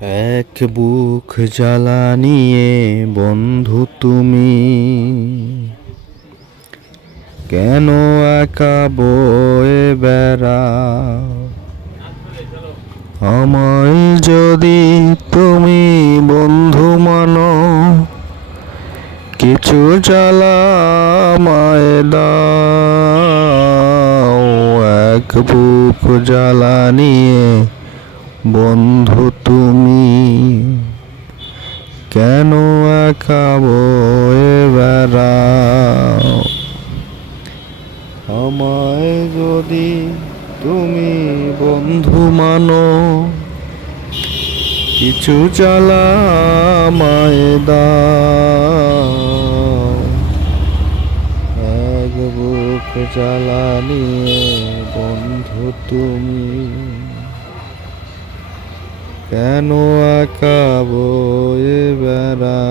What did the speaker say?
এক বুক জ্বালা নিয়ে বন্ধু তুমি কেন একা বয়ে বেড়াও? আমায় যদি তুমি বন্ধু মানো, কিছু জ্বালা আমায় দাও। এক বুক জ্বালা নিয়ে বন্ধু তুমি কেন একা বয়ে বেড়াও? আমায় যদি তুমি বন্ধু মানো, কিছু জ্বালা আমায় দাও। এক বুক জ্বালা নিয়ে বন্ধু তুমি কেন একা বয়ে বেড়াও?